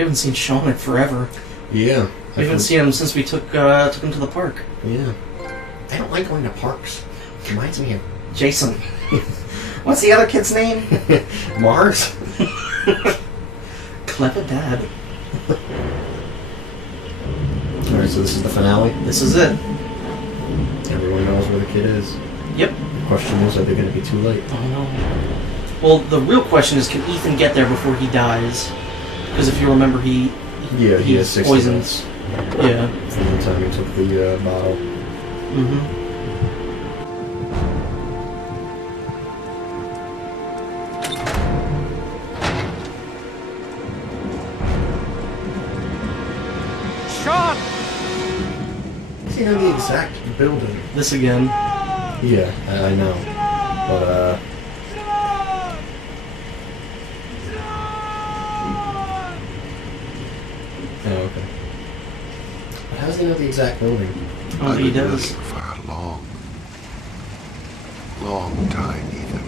We haven't seen Sean in forever. Yeah. We haven't seen him since we took him to the park. Yeah. I don't like going to parks. It reminds me of... Jason. What's the other kid's name? Mars? Clever dad. Alright, so this is the finale? This is it. Everyone knows where the kid is. Yep. The question is, are they going to be too late? Oh no. Well, the real question is, can Ethan get there before he dies? Because if you remember, he has 60 poisoned. minutes. Yeah. From the time he took the bottle. Mm-hmm. Sean! You know the exact building. This again. Yeah, I know. But, oh, okay. But how does he know the exact building? Oh, he does. For a long, long time, Ethan.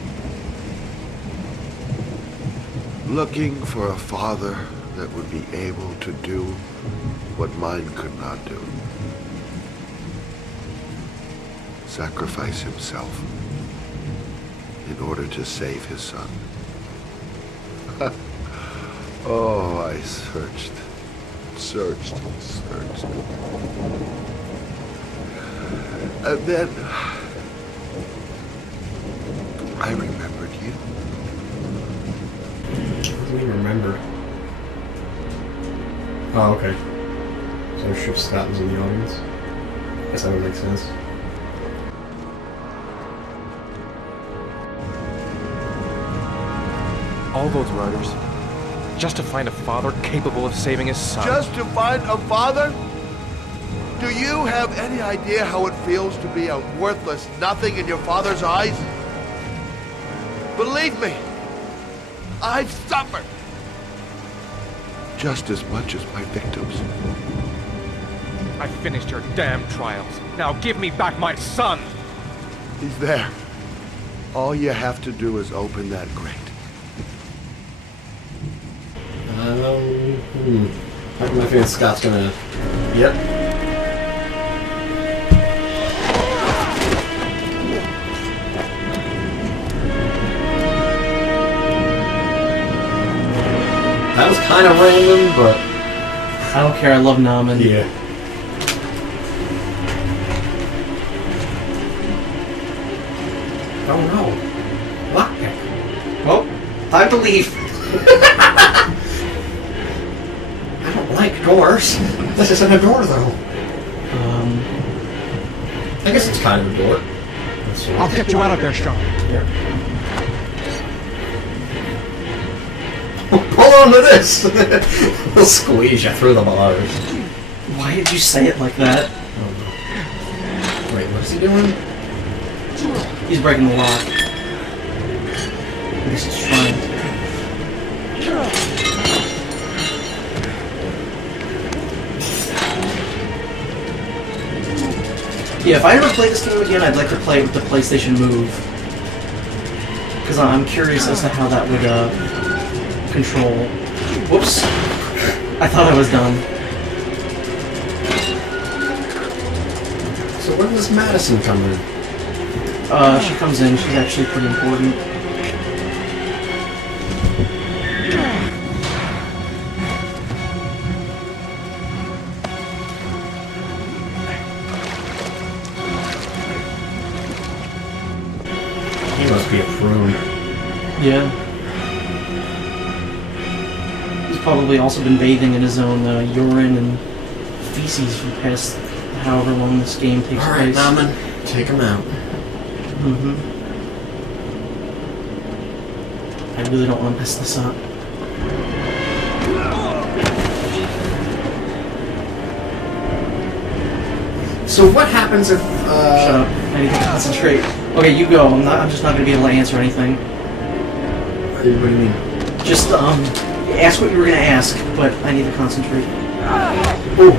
Looking for a father that would be able to do what mine could not do. Sacrifice himself in order to save his son. Oh, I searched. And then I remembered you. What do you remember? Oh, okay. So Ship Scott was in the audience? Guess that would make sense. All those murders, just to find a father capable of saving his son. Just to find a father? Do you have any idea how it feels to be a worthless nothing in your father's eyes? Believe me, I've suffered just as much as my victims. I finished your damn trials. Now give me back my son! He's there. All you have to do is open that grate. I think Scott's gonna... Yep. That was kind of random, but... I don't care, I love Naaman. Yeah. Oh no. Lockpick. Well, time to leave. I don't like doors. This isn't a door, though. I guess it's kind of a door. I'll get you out of there, Sean. Here. Pull on to this! We'll squeeze you through the bars. Why did you say it like that? Wait, what's he doing? He's breaking the lock. This is trying. Yeah, if I ever play this game again, I'd like to play it with the PlayStation Move. Because I'm curious as to how that would control. Whoops. I thought I was done. So when does Madison come in? She comes in. She's actually pretty important. He must be a prune. Yeah. He's probably also been bathing in his own urine and feces for the past however long this game takes Alright, place. Naaman, take him out. Mm-hmm. I really don't want to mess this up. So what happens if, Shut up. I need to concentrate. Okay, you go. I'm just not going to be able to answer anything. What do you mean? Just, ask what you were going to ask, but I need to concentrate. Ooh.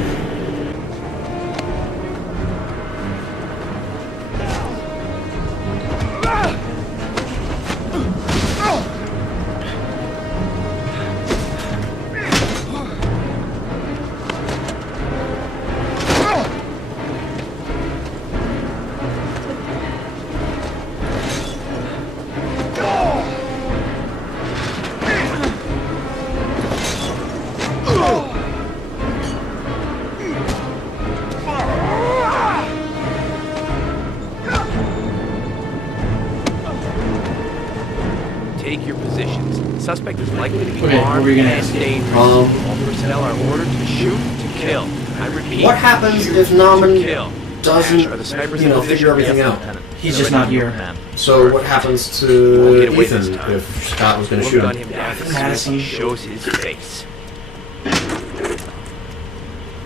Take your positions. The suspect is likely to be Okay, what armed were you gonna and ask? dangerous. All personnel are ordered to shoot to kill. I repeat. What happens shoot if to Nauman kill. doesn't, Are the snipers you in know, position? figure everything Yes, out? Lieutenant. He's just not here. So what happens Won't to get away this Ethan time. if Scott was going to We'll shoot gun him? him down as soon as Madison. he shows his face.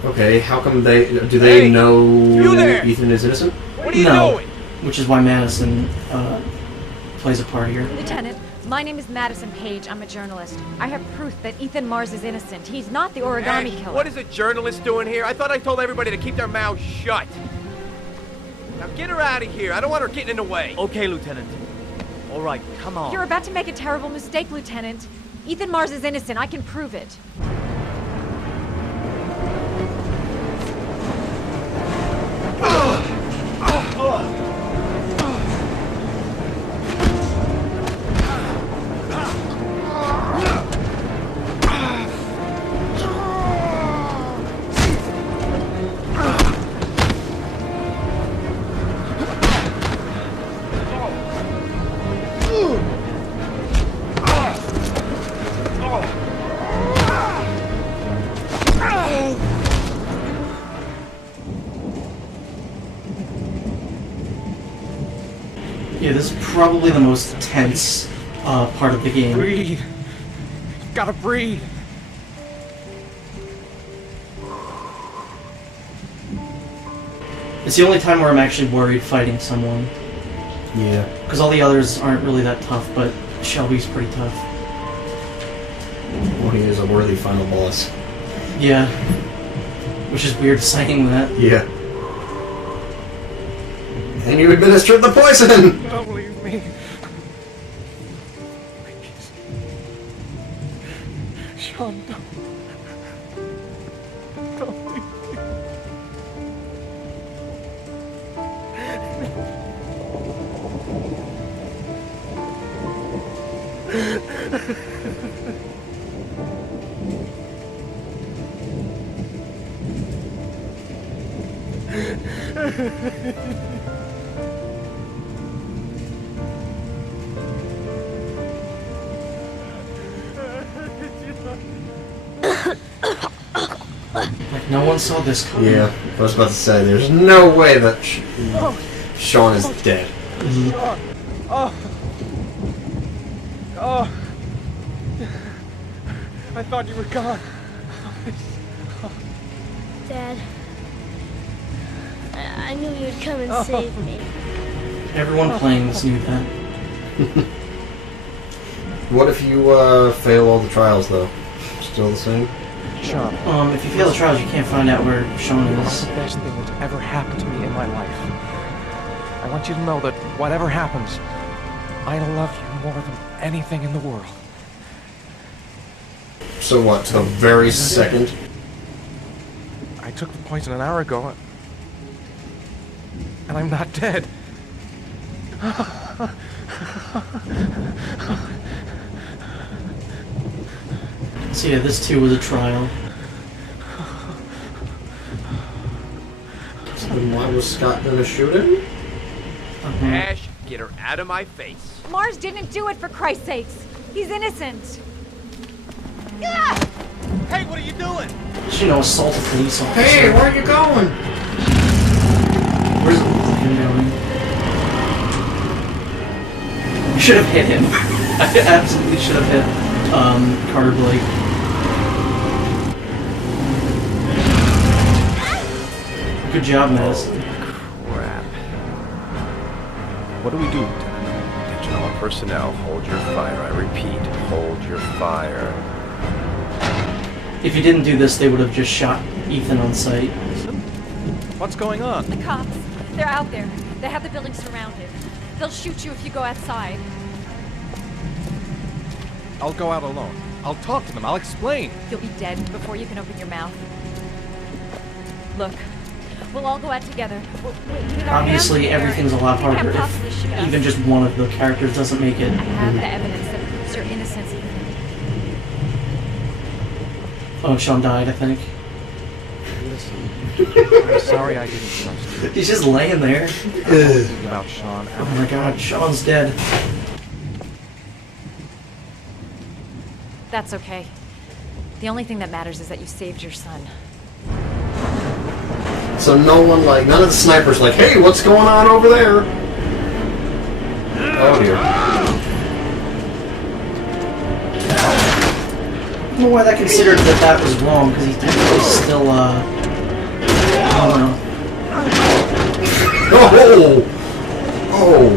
Okay, how come do they Hey, know you there! Ethan is innocent? What are you No. doing? Which is why Madison plays a part here. Lieutenant, my name is Madison Page. I'm a journalist. I have proof that Ethan Mars is innocent. He's not the origami Ash, killer. what is a journalist doing here? I thought I told everybody to keep their mouths shut. Now get her out of here. I don't want her getting in the way. Okay, Lieutenant. All right, come on. You're about to make a terrible mistake, Lieutenant. Ethan Mars is innocent. I can prove it. Yeah, this is probably the most tense part of the game. Breathe. Gotta breathe. It's the only time where I'm actually worried fighting someone. Yeah. Because all the others aren't really that tough, but Shelby's pretty tough. Well, he is a worthy final boss. Yeah. Which is weird saying that. Yeah. And you administered the poison! Don't leave me. Please. Sean, don't leave me. Like, no one saw this coming. Yeah, I was about to say, there's no way that Sean is dead. Oh. Oh. I thought you were gone. Dad, I knew you'd come and save me. Everyone playing this knew that. What if you fail all the trials, though? Still the same? Sean, If you fail the trials, you can't find out where Sean that's is. the best thing that's ever happened to me in my life. I want you to know that whatever happens, I love you more than anything in the world. So what, to the very second? I took the poison an hour ago, and I'm not dead. So yeah, this too was a trial. So then why was Scott gonna shoot him? Ash, get her out of my face. Mars didn't do it, for Christ's sakes. He's innocent. Hey, what are you doing? You know, assault a police officer. Hey, where are you going? Where's Ethan going? You should have hit him. I absolutely should have hit Carter Blake. Good job, Madison. Crap. What do we do, Lieutenant? Attention all personnel, hold your fire. I repeat, hold your fire. If you didn't do this, they would have just shot Ethan on sight. What's going on? The cops, they're out there. They have the building surrounded. They'll shoot you if you go outside. I'll go out alone. I'll talk to them. I'll explain. You'll be dead before you can open your mouth. Look, we'll all go out together. We'll get our Obviously, hands in the air. everything's a lot You can't harder possibly shoot us. if even just one of the characters doesn't make it. I have the evidence that proves your innocence, Ethan. Oh, Sean died, I think. I'm sorry I didn't trust you. He's just laying there. Thinking about Sean. Oh my god, Sean's dead. That's okay. The only thing that matters is that you saved your son. So no one, like, none of the snipers like, hey, what's going on over there? Oh dear. I don't know why that considered that was wrong, because he's technically still, I don't know. Oh!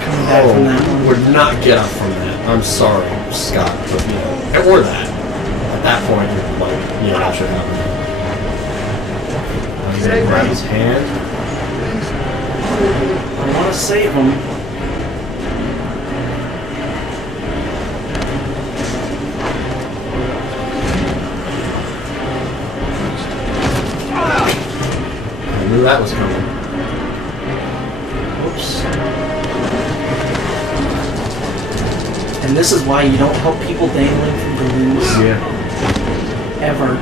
Coming back from that one. Would not get up from that. I'm sorry, Scott, but you know, or that. At that point, you're like, you know, that should happen. I'm gonna grab his hand. I want to save him. I knew that was coming. Oops. And this is why you don't help people dangling from balloons. Yeah. Ever.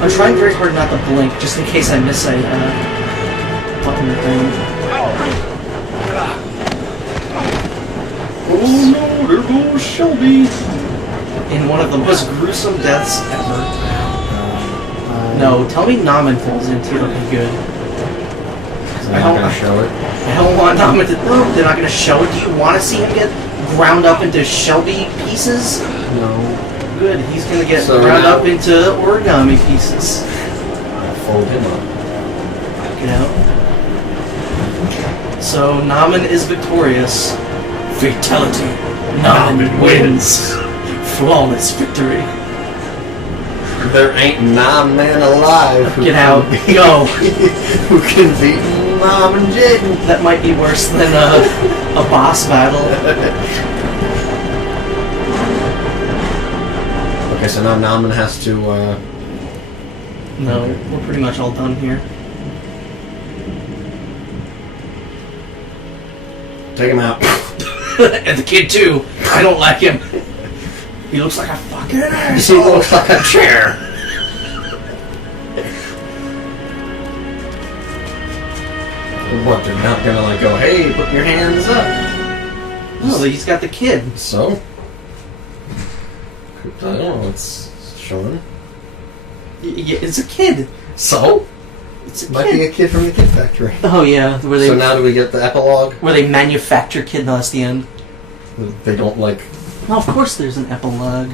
I'm trying very hard not to blink, just in case I miss a button thing. Oh no, there goes Shelby! In one of the most gruesome deaths ever. No, tell me Namen falls into it, it'll be good. They're not gonna show it. I don't want Namen to. No, they're not gonna show it. Do you want to see him get ground up into Shelby pieces? No. Good, he's gonna get So ground now- up into origami pieces. I'll fold him up. You know? So Namen is victorious. Fatality. Namen wins. Flawless victory. There ain't 9 men alive who Get can out. beat- Go. who can beat Mom and Jaden. That might be worse than a boss battle. Okay, so now Namen has to, No, we're pretty much all done here. take him out. And the kid too. I don't like him. He looks like a fucking He asshole. looks like a chair. What, they're not gonna like go, hey, put your hands up. No, he's got the kid. So? I don't know, it's showing. Yeah, it's a kid. So? It's a Might be kid. a kid from the Kid Factory. Oh yeah, where they So now do we get the epilogue? where they manufacture kid. No, that's the end. They don't like... No, of course there's an epilogue.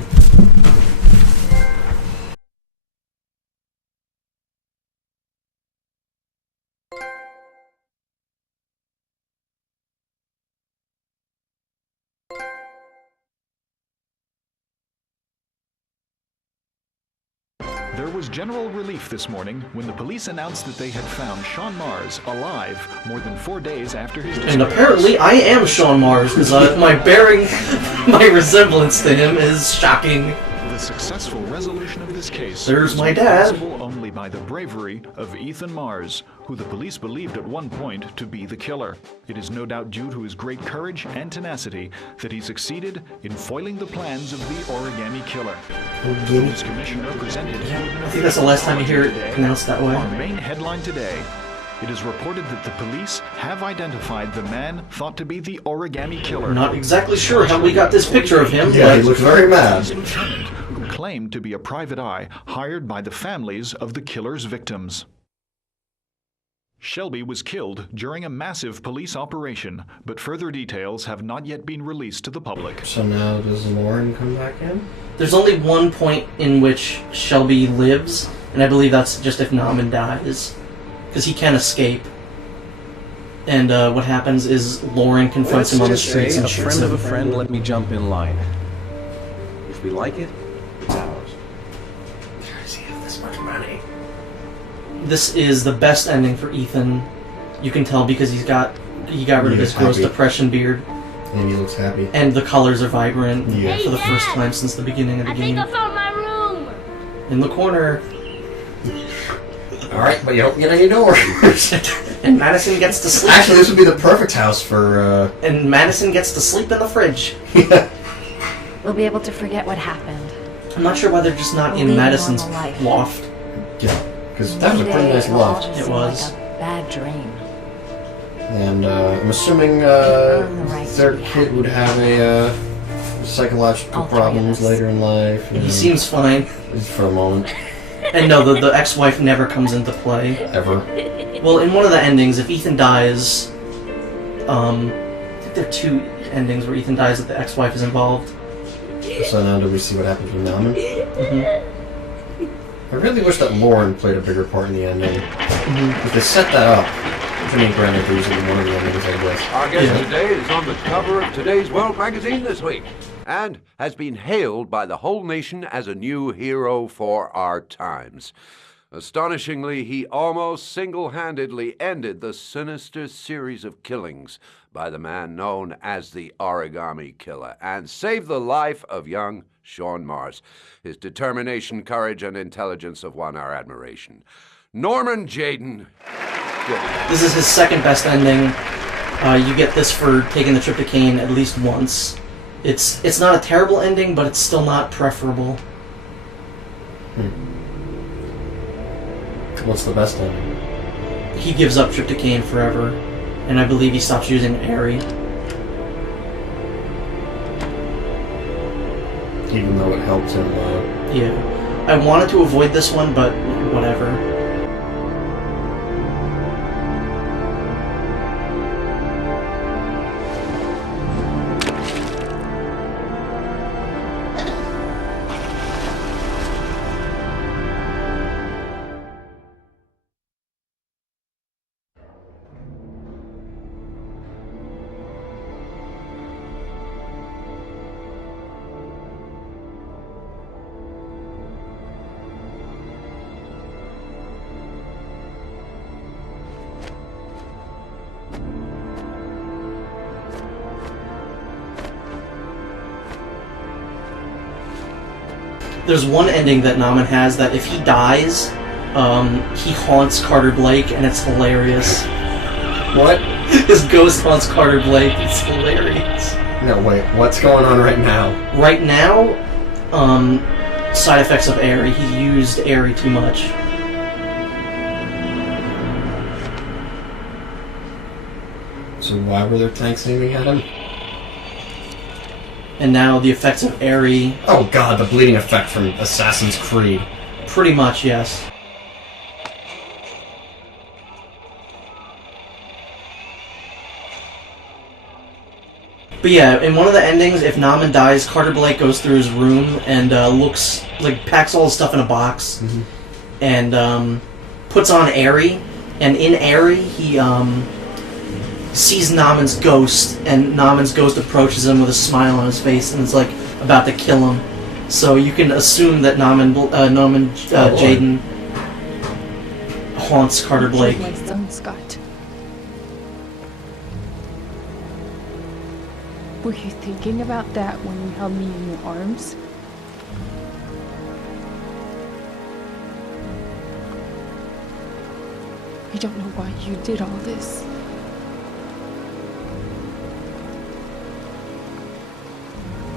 There was general relief this morning when the police announced that they had found Sean Mars alive more than 4 days after his And disappearance. apparently I am Sean Mars, because my bearing, my resemblance to him is shocking. The successful resolution of this case There's was my made dad. possible only by the bravery of Ethan Mars, who the police believed at one point to be the killer. It is no doubt due to his great courage and tenacity that he succeeded in foiling the plans of the Origami Killer. Police Commissioner presented I think that's the last time you hear it pronounced that way. Our main headline today. It is reported that the police have identified the man thought to be the Origami Killer. I'm not exactly sure how we got this picture of him, Yeah, he but looks very mad. Lieutenant, who claimed to be a private eye hired by the families of the killer's victims. Shelby was killed during a massive police operation, but further details have not yet been released to the public. So now does Lauren come back in? there's only one point in which Shelby lives, and I believe that's just if Namen dies. Because he can escape. And what happens is Lauren confronts him on the streets and a shoots friend of him. a friend let me jump in line. If we like it, it's ours. Does he have this much money? This is the best ending for Ethan. You can tell because he got rid of his He's gross happy. depression beard, And he looks happy. and the colors are vibrant Yeah. for the first time since the beginning of the I think game. I found my room. In the corner, Alright, but you don't get any doors. and Madison gets to sleep. Actually, this would be the perfect house for, And Madison gets to sleep in the fridge. We'll be able to forget what happened. I'm not sure why they're just not We'll in lead a Madison's normal life. loft. Yeah, because that was a pretty nice One day, it'll all loft. just It seem was. like a bad dream. And I'm assuming their kid would have a psychological problems later in life. He seems fine. For a moment. And no, the ex-wife never comes into play. Ever. Well, in one of the endings, if Ethan dies, I think there are 2 endings where Ethan dies that the ex-wife is involved. So now do we see what happens with Nauman? Mm-hmm. I really wish that Lauren played a bigger part in the ending. If they set that up, I mean, granted, they're using one of the endings, I guess. Our guest today is on the cover of today's World magazine this week, and has been hailed by the whole nation as a new hero for our times. Astonishingly, he almost single-handedly ended the sinister series of killings by the man known as the Origami Killer, and saved the life of young Shaun Mars. His determination, courage, and intelligence have won our admiration. Norman Jayden. This is his second best ending. You get this for taking the trip to Kane at least once. It's not a terrible ending, but it's still not preferable. What's the best ending? He gives up Trip to Kane forever, and I believe he stops using Aerie. Even though it helped him. Yeah. I wanted to avoid this one, but whatever. There's one ending that Nauman has that if he dies, he haunts Carter Blake, and it's hilarious. What? His ghost haunts Carter Blake. It's hilarious. No, wait. What's going on right now? Right now, side effects of Aerie. He used Aerie too much. So why were there tanks aiming at him? And now the effects of Aerie... Oh god, the bleeding effect from Assassin's Creed. Pretty much, yes. But yeah, in one of the endings, if Nauman dies, Carter Blake goes through his room and packs all his stuff in a box, and puts on Aerie, and in Aerie, he sees Nauman's ghost, and Nauman's ghost approaches him with a smile on his face, and is like about to kill him. So you can assume that Jayden haunts Carter Blake. My son Scott. Were you thinking about that when you held me in your arms? I don't know why you did all this.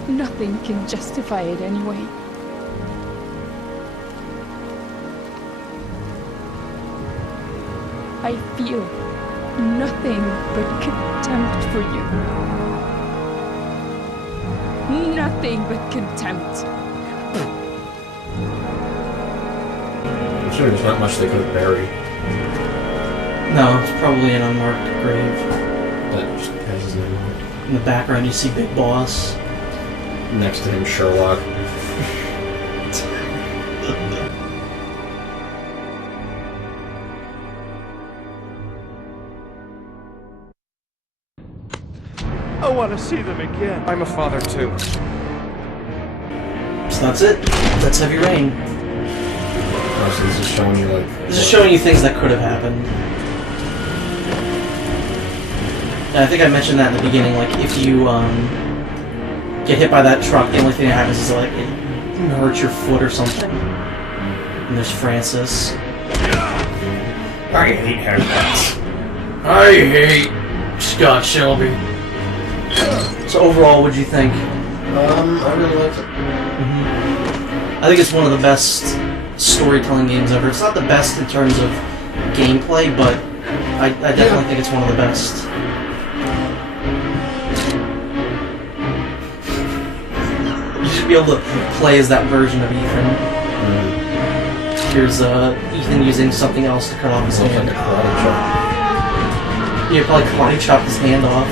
Nothing can justify it anyway. I feel nothing but contempt for you. Nothing but contempt. I'm sure there's not much they could have buried. No, it's probably an unmarked grave. That just has his name on it. In the background, you see Big Boss. Next to him, Sherlock. I want to see them again. I'm a father too. So that's it. That's Heavy Rain. Oh, so this is showing you This is showing you things that could have happened. And I think I mentioned that in the beginning, like, if you, get hit by that truck, the only thing that happens is, like, it hurts your foot or something. And there's Francis. I hate haircuts. I hate Scott Shelby. So overall, what'd you think? I really liked it. I think it's one of the best storytelling games ever. It's not the best in terms of gameplay, but I definitely think it's one of the best. You should be able to play as that version of Ethan. Here's Ethan using something else to cut off his hand. Yeah, probably karate chop his hand off.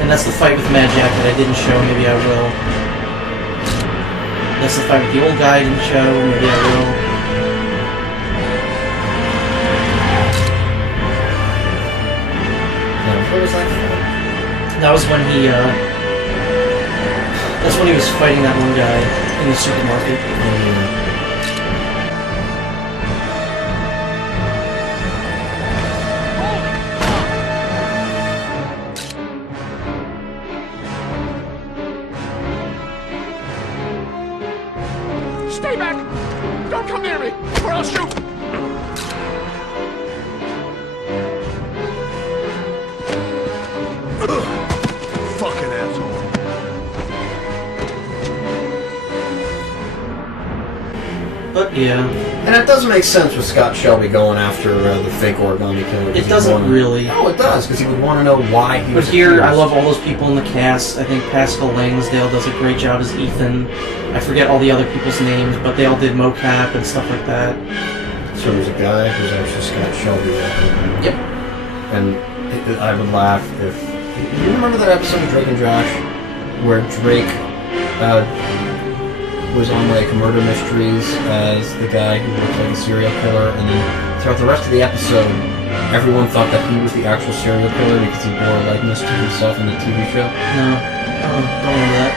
And that's the fight with Mad Jack that I didn't show, maybe I will. That's the fight with the old guy I didn't show, maybe I will. What was that? That was when he, that's when he was fighting that one guy in the supermarket. Stay back! Don't come near me, or I'll shoot! Fucking asshole. But yeah. And it doesn't make sense with Scott Shelby going after the fake origami killer. It doesn't really. No, it does, because he would want to know why he But was here, I accused. love all those people in the cast. I think Pascal Langsdale does a great job as Ethan. I forget all the other people's names, but they all did mocap and stuff like that. So there's a guy who's actually Scott Shelby. Yep. And I would laugh if... You remember that episode of Drake and Josh? Where Drake was on like Murder Mysteries as the guy who looked like a serial killer, and then throughout the rest of the episode, everyone thought that he was the actual serial killer because he bore a likeness to himself in the TV show. No, don't remember that.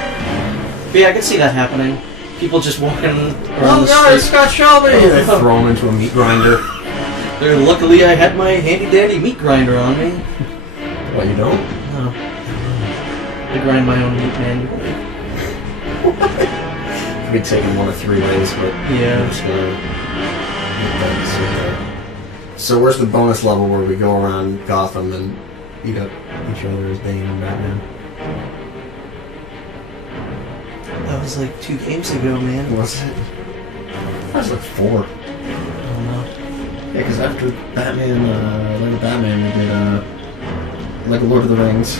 But yeah, I could see that happening. People just walking around the street. It's Scott Shelby! And they throw him into a meat grinder. Luckily, I had my handy-dandy meat grinder on me. What, you don't? No. I grind my own meat manually. Could be taking 1 of 3 ways, but... Yeah. I'm just gonna... So where's the bonus level where we go around Gotham and beat up each other as Bane and Batman? That was like 2 games ago, man. Was it? That was like 4. I don't know. Yeah, because after Batman, Lego Batman, we did, Lego Lord of the Rings.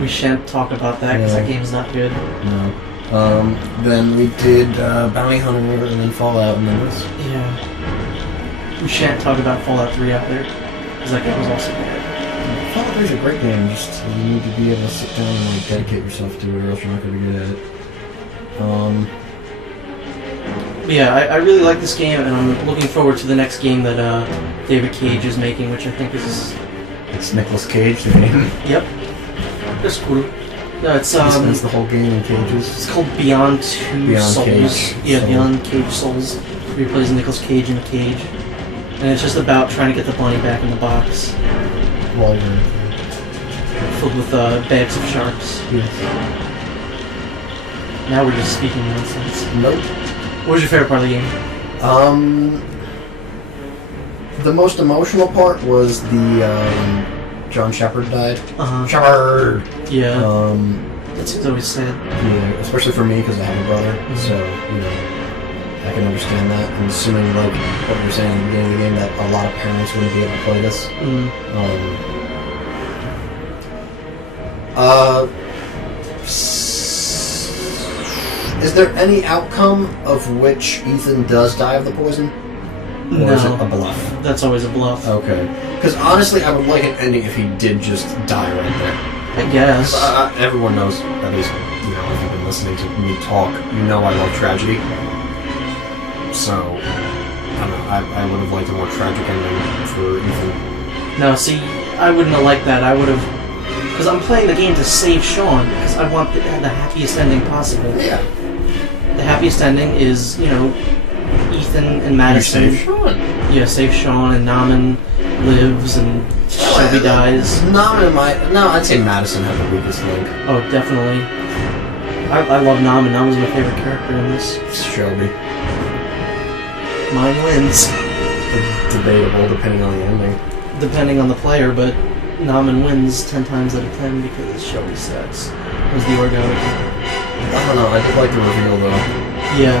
We shan't talk about that because Yeah. that game's not good. No. Then we did, Bounty Hunter, and then Fallout, and then this. Yeah. We shan't talk about Fallout 3 either, because that game was also bad. Fallout 3 is a great game, just you need to be able to sit down and like dedicate yourself to it, or else you're not going to be good at it. But yeah, I really like this game, and I'm looking forward to the next game that David Cage is making, which I think is... It's Nicolas Cage, the game. Yep. That's cool. No, it's He spends the whole game in cages. It's called Beyond Two Beyond Souls. Cage. Yeah, Soul. Beyond Cage Souls. Where he plays Nicolas Cage in a cage. And it's just about trying to get the bunny back in the box. While you're... Filled with bags of sharks. Yes. Now we're just speaking nonsense. Nope. What was your favorite part of the game? The most emotional part was the, John Shepard died. Shepard! Yeah. That seems always sad. Yeah, especially for me, because I have a brother, so, you know, I can understand that. I'm assuming, like, what you're saying at the beginning of the game, that a lot of parents wouldn't be able to play this. Is there any outcome of which Ethan does die of the poison? Or is it a bluff? That's always a bluff. Okay. Because honestly, I would like an ending if he did just die right there. I guess. Everyone knows, at least, you know, if you've been listening to me talk, you know I love tragedy. So, I don't know, I would have liked a more tragic ending for Ethan. No, see, I wouldn't have liked that. I would have... Because I'm playing the game to save Sean, because I want the happiest ending possible. Yeah. The happiest ending is, you know, Ethan and Madison. You save Sean. Yeah, save Sean, and Namen lives, and Shelby dies. I'd say Madison had the weakest link. Oh, definitely. I love Namen. Namen's my favorite character in this. Shelby. Mine wins. Debatable, depending on the ending. Depending on the player, but Namen wins 10 times out of 10 because Shelby sucks. Was the origami. I don't know, I did like the reveal though. Yeah.